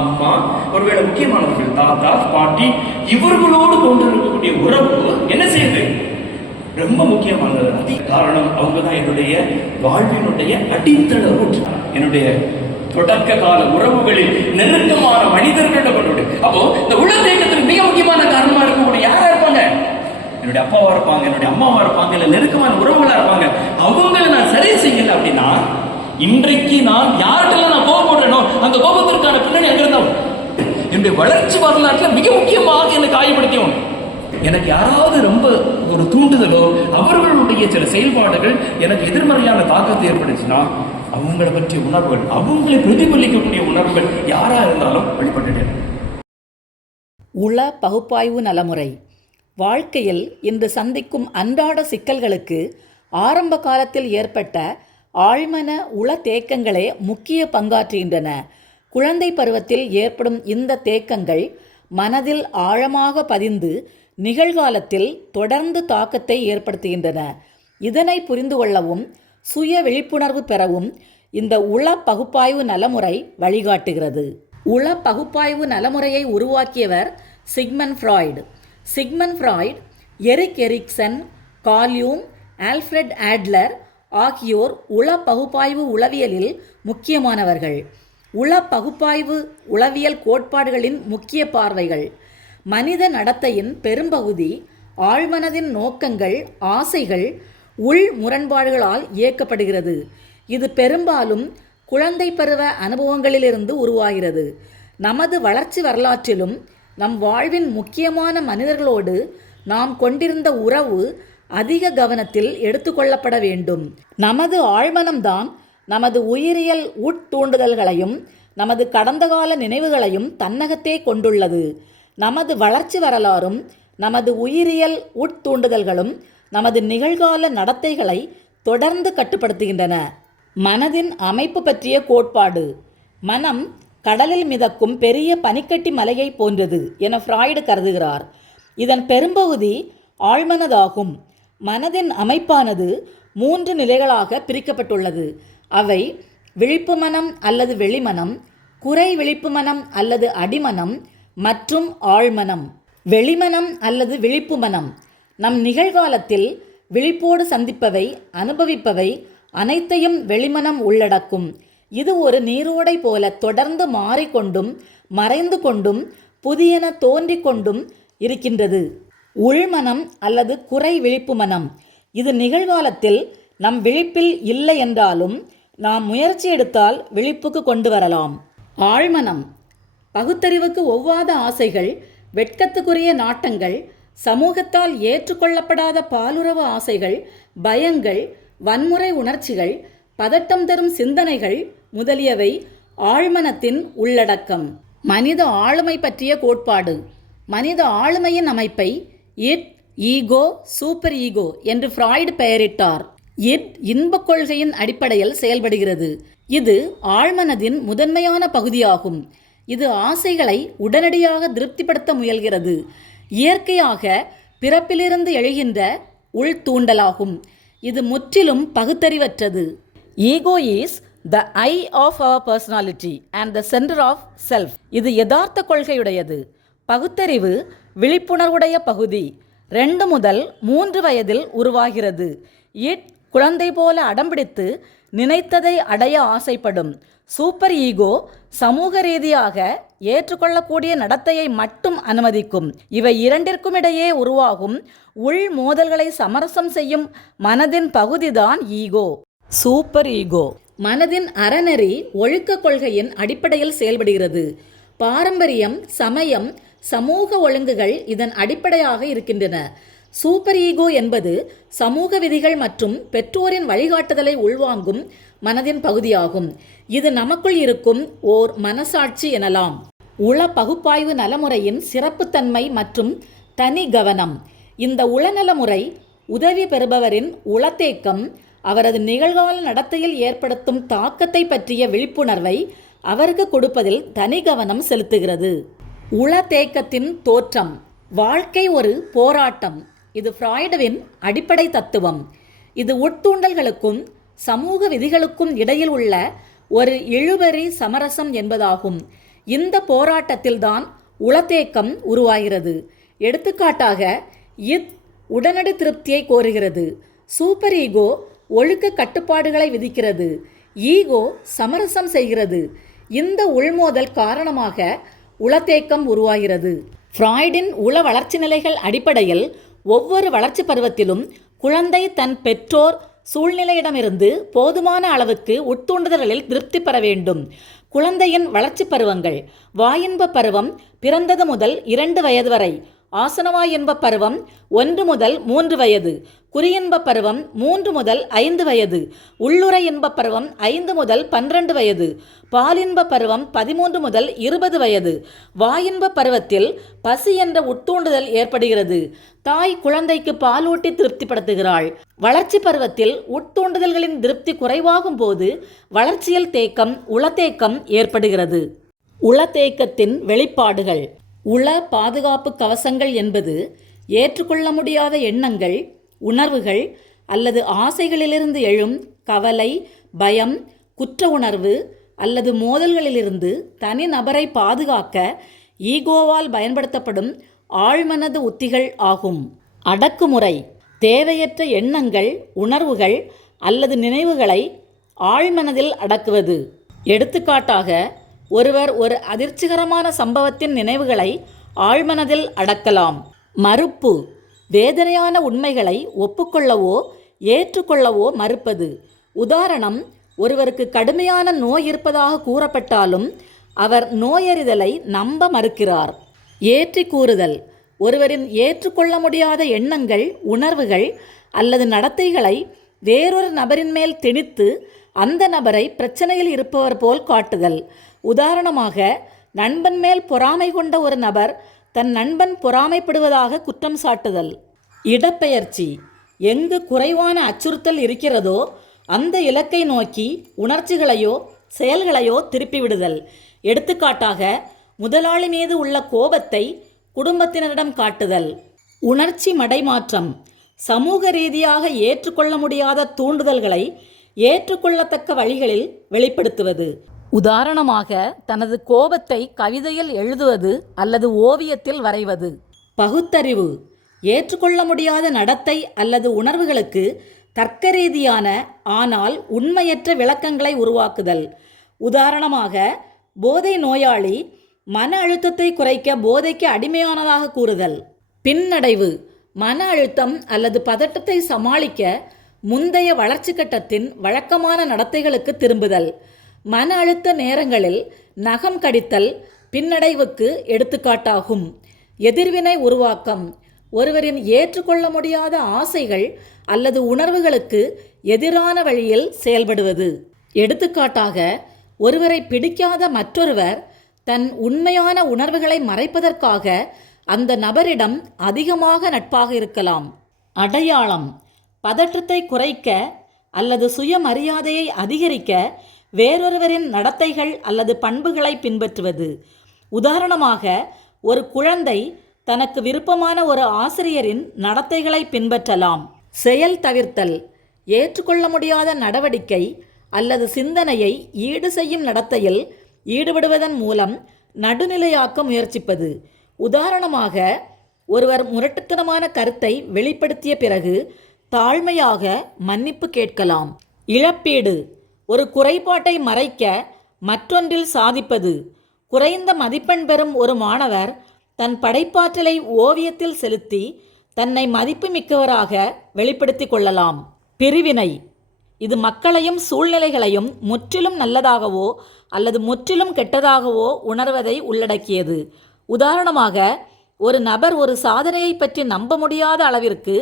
அம்மா, ஒருவேளை முக்கியமானவர்கள் தாத்தா, பாட்டி, இவர்களோடு கொண்டிருக்கக்கூடிய உறவு என்ன செய்யுது? ரொம்ப முக்கியமானது. அது காரணம் அவங்க தான் என்னுடைய வாழ்வினுடைய அடித்தள ரூட். என்னுடைய தொடக்க கால உறவுகளில் நெருக்கமான மனிதர்கள் கொண்டு. அப்போ இந்த உள்ள தேக்கத்துக்கு மிக முக்கியமான காரணமா இருக்கக்கூடிய யாரா இருப்பாங்க? என்னுடைய அப்பாவா இருப்பாங்க, என்னுடைய அம்மாவா இருப்பாங்க, இல்ல நெருக்கமான உறவுகளா இருப்பாங்க. அவங்களை நான் சரி செய்யல அப்படின்னா இன்றைக்கு நான் யார்கிட்ட நான் கோபப்படுறேனோ அந்த கோபத்திற்கான பின்னணி எங்க இருந்தாலும் என்னுடைய வளர்ச்சி வரலாற்றில் மிக முக்கியமாக என்னை காயப்படுத்தியும் எனக்கு யாராவது ரொம்ப ஒரு தூண்டுதலோ அவர்களுடைய சில செயல்பாடுகள் எனக்கு எதிர்மறையான தாக்கத்தை ஏற்படுச்சுன்னா அவங்களை பற்றிய உணர்வுகள், அவங்களை பிரதிபலிக்கக்கூடிய உணர்வுகள் யாரா இருந்தாலும் வெளிப்பட்டு. உள பகுப்பாய்வு நலமுறை வாழ்க்கையில் இன்று சந்திக்கும் அன்றாட சிக்கல்களுக்கு ஆரம்ப காலத்தில் ஏற்பட்ட ஆழ்மன உள தேக்கங்களே முக்கிய பங்காற்றுகின்றன. குழந்தை பருவத்தில் ஏற்படும் இந்த தேக்கங்கள் மனதில் ஆழமாக பதிந்து நிகழ்காலத்தில் தொடர்ந்து தாக்கத்தை ஏற்படுத்துகின்றன. இதனை புரிந்து கொள்ளவும் சுய விழிப்புணர்வு பெறவும் இந்த உள பகுப்பாய்வு நலமுறை வழிகாட்டுகிறது. உள பகுப்பாய்வு நலமுறையை உருவாக்கியவர் Sigmund Freud. Sigmund Freud, Erik Erikson, Carl யூங், ஆல்ஃபிரட் ஆட்லர் ஆகியோர் உள பகுப்பாய்வு உளவியலில் முக்கியமானவர்கள். உள பகுப்பாய்வு உளவியல் கோட்பாடுகளின் முக்கிய பார்வைகள்: மனித நடத்தையின் பெரும்பகுதி ஆழ்மனதின் நோக்கங்கள், ஆசைகள், உள் முரண்பாடுகளால் இயக்கப்படுகிறது. இது பெரும்பாலும் குழந்தை பருவ அனுபவங்களிலிருந்து உருவாகிறது. நமது வளர்ச்சி வரலாற்றிலும் நம் வாழ்வின் முக்கியமான மனிதர்களோடு நாம் கொண்டிருந்த உறவு அதிக கவனத்தில் எடுத்துக்கொள்ளப்பட வேண்டும். நமது ஆழ்மனம்தான் நமது உயிரியல் உட்தூண்டுதல்களையும் நமது கடந்த கால நினைவுகளையும் தன்னகத்தே கொண்டுள்ளது. நமது வளர்ச்சி வரலாறும் நமது உயிரியல் உட்தூண்டுதல்களும் நமது நிகழ்கால நடத்தைகளை தொடர்ந்து கட்டுப்படுத்துகின்றன. மனதின் அமைப்பு பற்றிய கோட்பாடு: மனம் கடலில் மிதக்கும் பெரிய பனிக்கட்டி மலையை போன்றது என ஃப்ராய்டு கருதுகிறார். இதன் பெரும்பகுதி ஆழ்மனதாகும். மனதின் அமைப்பானது 3 நிலைகளாக பிரிக்கப்பட்டுள்ளது. அவை விழிப்பு மனம் அல்லது வெளிமனம், குறை விழிப்பு மனம் அல்லது அடிமனம் மற்றும் ஆழ்மனம். வெளிமனம் அல்லது விழிப்பு மனம் நம் நிகழ்காலத்தில் விழிப்போடு சந்திப்பவை, அனுபவிப்பவை அனைத்தையும் வெளிமனம் உள்ளடக்கும். இது ஒரு நீரோடை போல தொடர்ந்து மாறிக்கொண்டும் மறைந்து கொண்டும் புதியன தோன்றிக்கொண்டும் இருக்கின்றது. உள்மனம் அல்லது குறை விழிப்பு மனம் இது நிகழ்காலத்தில் நம் விழிப்பில் இல்லை என்றாலும் நாம் முயற்சி எடுத்தால் விழிப்புக்கு கொண்டு வரலாம். ஆழ்மனம் பகுத்தறிவுக்கு ஒவ்வாத ஆசைகள், வெட்கத்துக்குரிய நாட்டங்கள், சமூகத்தால் ஏற்றுக்கொள்ளப்படாத பாலுறவு ஆசைகள், பயங்கள், வன்முறை உணர்ச்சிகள், பதட்டம் தரும் சிந்தனைகள் முதலியவை ஆழ்மனத்தின் உள்ளடக்கம். மனித ஆளுமை பற்றிய கோட்பாடு: மனித ஆளுமையின் அமைப்பை இட், ஈகோ, சூப்பர் ஈகோ என்று ஃப்ராய்டு பெயரிட்டார். இட் இன்பக் கொள்கையின் அடிப்படையில் செயல்படுகிறது. இது ஆழ்மனதின் முதன்மையான பகுதியாகும். இது ஆசைகளை உடனடியாக திருப்திப்படுத்த முயல்கிறது. இயற்கையாக பிறப்பிலிருந்து எழுகின்ற உள்தூண்டலாகும். இது முற்றிலும் பகுத்தறிவற்றது. Ego is the I of our personality and the centre of self. இது யதார்த்த கொள்கையுடையது. பகுத்தறிவு விழிப்புணர்வுடைய பகுதி. 2 முதல் 3 வயதில் உருவாகிறது. இட் குழந்தை போல அடம்பிடித்து நினைத்ததை அடைய ஆசைப்படும். சூப்பர் ஈகோ சமூக ரீதியாக ஏற்றுக்கொள்ளக்கூடிய நடத்தையை மட்டும் அனுமதிக்கும். இவை இரண்டிற்கும் இடையே உருவாகும் உள் மோதல்களை சமரசம் செய்யும் மனதின் பகுதிதான் ஈகோ. சூப்பர் ஈகோ மனதின் அறநெறி ஒழுக்க கொள்கையின் அடிப்படையில் செயல்படுகிறது. பாரம்பரியம், சமயம், சமூக ஒழுங்குகள் இதன் அடிப்படையாக இருக்கின்றன. சூப்பர் ஈகோ என்பது சமூக விதிகள் மற்றும் பெற்றோரின் வழிகாட்டுதலை உள்வாங்கும் மனதின் பகுதியாகும். இது நமக்குள் இருக்கும் ஓர் மனசாட்சி எனலாம். உள பகுப்பாய்வு நலமுறையின் சிறப்புத்தன்மை மற்றும் தனி கவனம்: இந்த உளநலமுறை உதவி பெறுபவரின் உளத்தேக்கம், அவரது நிகழ்கால நடத்தையில் ஏற்படுத்தும் தாக்கத்தை பற்றிய விழிப்புணர்வை அவருக்கு கொடுப்பதில் தனி கவனம் செலுத்துகிறது. உளத்தேக்கத்தின் தோற்றம்: வாழ்க்கை ஒரு போராட்டம். இது ஃப்ராய்டுவின் அடிப்படை தத்துவம். இது உட்தூண்டல்களுக்கும் சமூக விதிகளுக்கும் இடையில் உள்ள ஒரு இழுபறி சமரசம் என்பதாகும். இந்த போராட்டத்தில்தான் உளத்தேக்கம் உருவாகிறது. எடுத்துக்காட்டாக உடனடி திருப்தியை கோருகிறது. சூப்பர் ஈகோ ஒழுக்க கட்டுப்பாடுகளை விதிக்கிறது. ஈகோ சமரசம் செய்கிறது. இந்த உள்மோதல் காரணமாக உளத்தேக்கம் உருவாகிறது. ஃப்ராய்டின் உள வளர்ச்சி நிலைகள் அடிப்படையில் ஒவ்வொரு வளர்ச்சி பருவத்திலும் குழந்தை தன் பெற்றோர் சூழ்நிலையிடமிருந்து போதுமான அளவுக்கு உட்தூண்டுதல்களில் திருப்தி பெற வேண்டும். குழந்தையின் வளர்ச்சி பருவங்கள்: வாயின்ப பருவம் பிறந்தது முதல் 2 வயது வரை, ஆசனவாய் என்ப பருவம் 1 முதல் 3 வயது, குறியின்ப பருவம் 3 முதல் 5 வயது, உள்ளுறை என்ப பருவம் 5 முதல் 12 வயது, பாலின்ப பருவம் 13 முதல் 20 வயது. வாயின்ப பருவத்தில் பசி என்ற உட்தூண்டுதல் ஏற்படுகிறது. தாய் குழந்தைக்கு பாலூட்டி திருப்திப்படுத்துகிறாள். வளர்ச்சி பருவத்தில் உட்தூண்டுதல்களின் திருப்தி குறைவாகும் போது வளர்ச்சியில் தேக்கம், உளத்தேக்கம் ஏற்படுகிறது. உளத்தேக்கத்தின் வெளிப்பாடுகள்: உள பாதுகாப்பு கவசங்கள் என்பது ஏற்றுக்கொள்ள முடியாத எண்ணங்கள், உணர்வுகள் அல்லது ஆசைகளிலிருந்து எழும் கவலை, பயம், குற்ற உணர்வு அல்லது மோதல்களிலிருந்து தனி நபரை பாதுகாக்க ஈகோவால் பயன்படுத்தப்படும் ஆழ்மனது உத்திகள் ஆகும். அடக்குமுறை: தேவையற்ற எண்ணங்கள், உணர்வுகள் அல்லது நினைவுகளை ஆழ்மனதில் அடக்குவது. எடுத்துக்காட்டாக, ஒருவர் ஒரு அதிர்ச்சிகரமான சம்பவத்தின் நினைவுகளை ஆழ்மனதில் அடக்கலாம். மறுப்பு: வேதனையான உண்மைகளை ஒப்புக்கொள்ளவோ ஏற்றுக்கொள்ளவோ மறுப்பது. உதாரணம்: ஒருவருக்கு கடுமையான நோய் இருப்பதாக கூறப்பட்டாலும் அவர் நோயறிதலை நம்ப மறுக்கிறார். ஏற்றி கூறுதல்: ஒருவரின் ஏற்றுக்கொள்ள முடியாத எண்ணங்கள், உணர்வுகள் அல்லது நடத்தைகளை வேறொரு நபரின் மேல் திணித்து அந்த நபரை பிரச்சனையில் இருப்பவர் போல் காட்டுதல். உதாரணமாக, நண்பன் மேல் பொறாமை கொண்ட ஒரு நபர் தன் நண்பன் பொறாமைப்படுவதாக குற்றம் சாட்டுதல். இடப்பெயர்ச்சி: எங்கு குறைவான அச்சுறுத்தல் இருக்கிறதோ அந்த இலக்கை நோக்கி உணர்ச்சிகளையோ செயல்களையோ திருப்பிவிடுதல். எடுத்துக்காட்டாக, முதலாளி மீது உள்ள கோபத்தை குடும்பத்தினரிடம் காட்டுதல். உணர்ச்சி மடைமாற்றம்: சமூக ரீதியாக ஏற்றுக்கொள்ள முடியாத தூண்டுதல்களை ஏற்றுக்கொள்ளத்தக்க வழிகளில் வெளிப்படுத்துவது. உதாரணமாக, தனது கோபத்தை கவிதையில் எழுதுவது அல்லது ஓவியத்தில் வரைவது. பகுத்தறிவு: ஏற்றுக்கொள்ள முடியாத நடத்தை அல்லது உணர்வுகளுக்கு தர்க்கரீதியான ஆனால் உண்மையற்ற விளக்கங்களை உருவாக்குதல். உதாரணமாக, போதை நோயாளி மன அழுத்தத்தை குறைக்க போதைக்கு அடிமையானதாக கூறுதல். பின்னடைவு: மன அழுத்தம் அல்லது பதட்டத்தை சமாளிக்க முந்தைய வளர்ச்சி கட்டத்தின் வழக்கமான நடத்தைகளுக்கு திரும்புதல். மன அழுத்த நேரங்களில் நகம் கடித்தல் பின்னடைவுக்கு எடுத்துக்காட்டாகும். எதிர்வினை உருவாக்கம்: ஒருவரின் ஏற்றுக்கொள்ள முடியாத ஆசைகள் அல்லது உணர்வுகளுக்கு எதிரான வழியில் செயல்படுவது. எடுத்துக்காட்டாக, ஒருவரை பிடிக்காத மற்றொருவர் தன் உண்மையான உணர்வுகளை மறைப்பதற்காக அந்த நபரிடம் அதிகமாக நட்பாக இருக்கலாம். அடையாளம்: பதற்றத்தை குறைக்க அல்லது சுயமரியாதையை அதிகரிக்க வேறொருவரின் நடத்தைகள் அல்லது பண்புகளை பின்பற்றுவது. உதாரணமாக, ஒரு குழந்தை தனக்கு விருப்பமான ஒரு ஆசிரியரின் நடத்தைகளை பின்பற்றலாம். செயல் தவிர்த்தல்: ஏற்றுக்கொள்ள முடியாத நடவடிக்கை அல்லது சிந்தனையை ஈடு செய்யும் நடத்தையில் ஈடுபடுவதன் மூலம் நடுநிலையாக்க முயற்சிப்பது. உதாரணமாக, ஒருவர் முரட்டுத்தனமான கருத்தை வெளிப்படுத்திய பிறகு தாழ்மையாக மன்னிப்பு கேட்கலாம். இழப்பீடு: ஒரு குறைபாட்டை மறைக்க மற்றொன்றில் சாதிப்பது. குறைந்த மதிப்பெண் பெறும் ஒரு மாணவர் தன் படைப்பாற்றலை ஓவியத்தில் செலுத்தி தன்னை மதிப்புமிக்கவராக வெளிப்படுத்திக் கொள்ளலாம். பிரிவினை: இது மக்களையும் சூழ்நிலைகளையும் முற்றிலும் நல்லதாகவோ அல்லது முற்றிலும் கெட்டதாகவோ உணர்வதை உள்ளடக்கியது. உதாரணமாக, ஒரு நபர் ஒரு சாதனையை பற்றி நம்ப முடியாத அளவிற்கு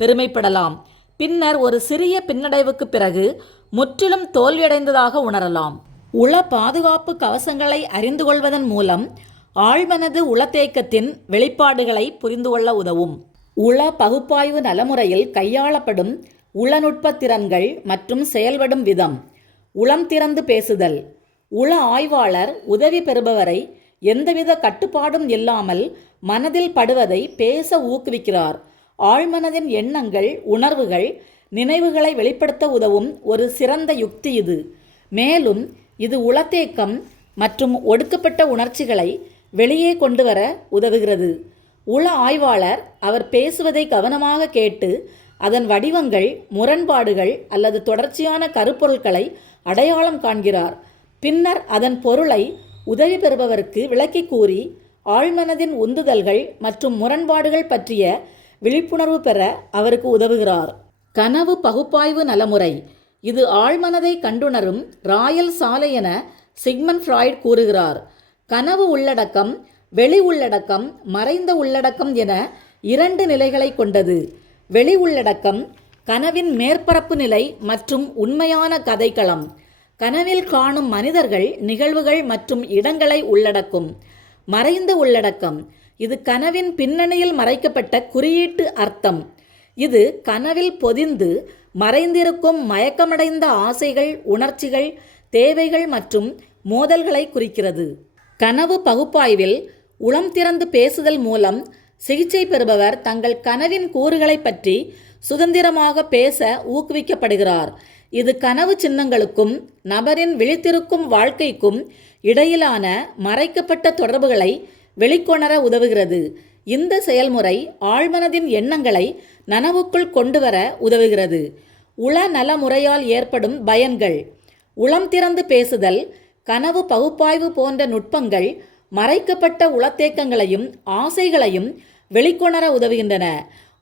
பெருமைப்படலாம், பின்னர் ஒரு சிறிய பின்னடைவுக்கு பிறகு முற்றிலும் தோல்வியடைந்ததாக உணரலாம். உள பாதுகாப்பு கவசங்களை அறிந்து கொள்வதன் மூலம் ஆழ்மனது உளத்தேக்கத்தின் வெளிப்பாடுகளை புரிந்து கொள்ள உதவும். உள பகுப்பாய்வு நலமுறையில் கையாளப்படும் உளநுட்ப திறன்கள் மற்றும் செயல்படும் விதம். உளம் திறந்து பேசுதல்: உள ஆய்வாளர் உதவி பெறுபவரை எந்தவித கட்டுப்பாடும் இல்லாமல் மனதில் படுவதை பேச ஊக்குவிக்கிறார். ஆழ்மனதின் எண்ணங்கள், உணர்வுகள், நினைவுகளை வெளிப்படுத்த உதவும் ஒரு சிறந்த யுக்தி இது. மேலும் இது உளத்தேக்கம், மற்றும் ஒடுக்கப்பட்ட உணர்ச்சிகளை வெளியே கொண்டு வர உதவுகிறது. உள ஆய்வாளர் அவர் பேசுவதை கவனமாக கேட்டு அதன் வடிவங்கள், முரண்பாடுகள் அல்லது தொடர்ச்சியான கருப்பொருட்களை அடையாளம் காண்கிறார். பின்னர் அதன் பொருளை உதவி பெறுபவருக்கு விளக்கி கூறி ஆழ்மனதின் உந்துதல்கள் மற்றும் முரண்பாடுகள் பற்றிய விழிப்புணர்வு பெற அவருக்கு உதவுகிறார். கனவு பகுப்பாய்வு நலமுறை. இது ஆழ்மனதை கண்டுணரும் ராயல் சாலை என சிக்மண்ட் ஃப்ராய்ட் கூறுகிறார். கனவு உள்ளடக்கம், வெளி உள்ளடக்கம், மறைந்த உள்ளடக்கம் என 2 நிலைகளை கொண்டது. வெளி உள்ளடக்கம் கனவின் மேற்பரப்பு நிலை மற்றும் உண்மையான கதைக்களம். கனவில் காணும் மனிதர்கள், நிகழ்வுகள் மற்றும் இடங்களை உள்ளடக்கும். மறைந்த உள்ளடக்கம் இது கனவின் பின்னணியில் மறைக்கப்பட்ட குறியீட்டு அர்த்தம். இது கனவில் பொதிந்து மறைந்திருக்கும் மயக்கமடைந்த ஆசைகள், உணர்ச்சிகள், தேவைகள் மற்றும் மோதல்களை குறிக்கிறது. கனவு பகுப்பாய்வில் உளம் திறந்து பேசுதல் மூலம் சிகிச்சை பெறுபவர் தங்கள் கனவின் கூறுகளை பற்றி சுதந்திரமாக பேச ஊக்குவிக்கப்படுகிறார். இது கனவு சின்னங்களுக்கும் நபரின் விழித்திருக்கும் வாழ்க்கைக்கும் இடையிலான மறைக்கப்பட்ட தொடர்புகளை வெளிக்கொணர உதவுகிறது. இந்த செயல்முறை ஆழ்மனதின் எண்ணங்களை நனவுக்குள் கொண்டு வர உதவுகிறது. உள நல முறையால் ஏற்படும் பயன்கள். உளம் திறந்து பேசுதல், கனவு பகுப்பாய்வு போன்ற நுட்பங்கள் மறைக்கப்பட்ட உளத்தேக்கங்களையும் ஆசைகளையும் வெளிக்கொணர உதவுகின்றன.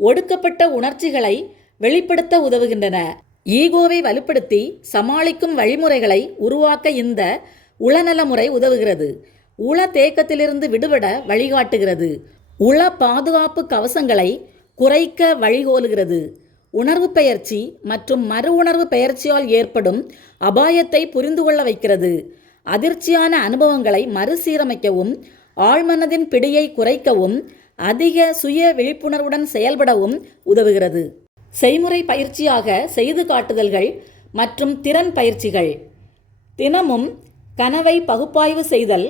ஒடுக்கப்பட்ட உணர்ச்சிகளை வெளிப்படுத்த உதவுகின்றன. ஈகோவை வலுப்படுத்தி சமாளிக்கும் வழிமுறைகளை உருவாக்க இந்த உளநல முறை உதவுகிறது. உள தேக்கத்திலிருந்து விடுபட வழிகாட்டுகிறது. உள பாதுகாப்பு கவசங்களை குறைக்க வழிகோலுகிறது. உணர்வு பெயர்ச்சி மற்றும் மறு உணர்வு பெயர்ச்சியால் ஏற்படும் அபாயத்தை புரிந்து கொள்ள வைக்கிறது. அதிர்ச்சியான அனுபவங்களை மறுசீரமைக்கவும், ஆழ்மனதின் பிடியை குறைக்கவும், அதிக சுய விழிப்புணர்வுடன் செயல்படவும் உதவுகிறது. செய்முறை பயிற்சியாக செய்து காட்டுதல்கள் மற்றும் திறன் பயிற்சிகள். தினமும் கனவை பகுப்பாய்வு செய்தல்.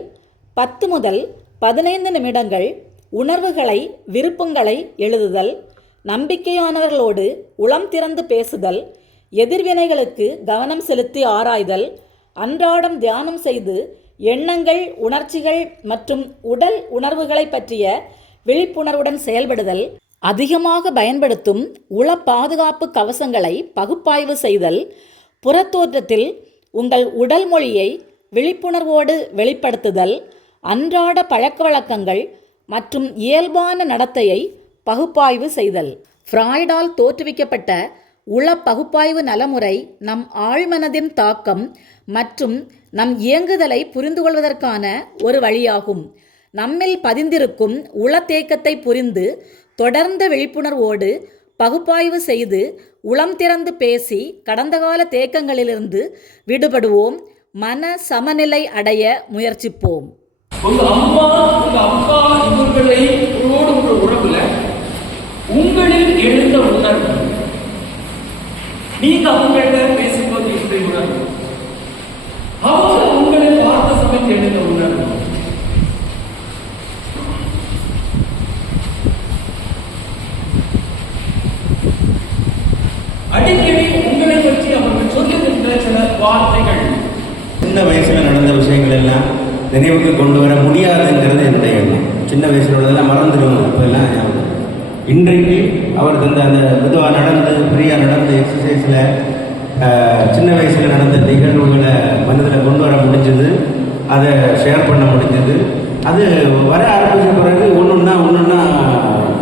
10 முதல் 15 நிமிடங்கள் உணர்வுகளை, விருப்பங்களை எழுதுதல். நம்பிக்கையானவர்களோடு உளம் திறந்து பேசுதல். எதிர்வினைகளுக்கு கவனம் செலுத்தி ஆராய்தல். அன்றாடம் தியானம் செய்து எண்ணங்கள், உணர்ச்சிகள் மற்றும் உடல் உணர்வுகளை பற்றிய விழிப்புணர்வுடன் செயல்படுதல். அதிகமாக பயன்படுத்தும் உள பாதுகாப்பு கவசங்களை பகுப்பாய்வு செய்தல். புறத்தோற்றத்தில் உங்கள் உடல் மொழியை விழிப்புணர்வோடு வெளிப்படுத்துதல். அன்றாட பழக்க வழக்கங்கள் மற்றும் இயல்பான நடத்தையை பகுப்பாய்வு செய்தல். ஃப்ராய்டால் தோற்றுவிக்கப்பட்ட உள பகுப்பாய்வு நலமுறை நம் ஆழ்மனதின் தாக்கம் மற்றும் நம் இயங்குதலை புரிந்து கொள்வதற்கான ஒரு வழியாகும். நம்மில் பதிந்திருக்கும் உள தேக்கத்தை புரிந்து தொடர்ந்த விழிப்புணர்வோடு பகுப்பாய்வு செய்து உளம் திறந்து பேசி கடந்த கால தேக்கங்களிலிருந்து விடுபடுவோம். மன சமநிலை அடைய முயற்சிப்போம். உங்க அம்மா, உங்க அப்பா இவர்களை உங்களோடு உறவுல உங்களில் எழுந்த உணர்வு, நீங்க அவங்கள்ட்ட பேசும்போது இந்த உணர்வு, அவங்க உங்களை பார்த்த சமயத்தில் எழுந்த உணர்வு, அடிக்கடி உங்களை பற்றி அவர்கள் சொல்லுகின்ற சில வார்த்தைகள். சின்ன வயசுல நடந்த விஷயங்கள் எல்லாம் நினைவுக்கு கொண்டு வர முடியாதுங்கிறது என்னுடைய எண்ணம். சின்ன வயசுல உள்ளதெல்லாம் மறந்துடுவோம். இப்போ எல்லாம் இன்றைக்கு அவர் தந்த அந்த மெதுவாக நடந்து ஃப்ரீயாக நடந்து எக்ஸசைஸில் சின்ன வயசில் நடந்த நிகழ்வுகளை மனதில் கொண்டு வர முடிஞ்சது, அதை ஷேர் பண்ண முடிஞ்சது. அது வர ஆரம்பித்த பிறகு ஒன்றுன்னா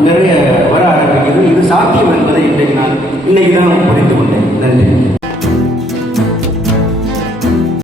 நிறைய வர ஆரம்பிக்குது. இது சாத்தியம் என்பதை இன்னைக்கு தான் புரிந்து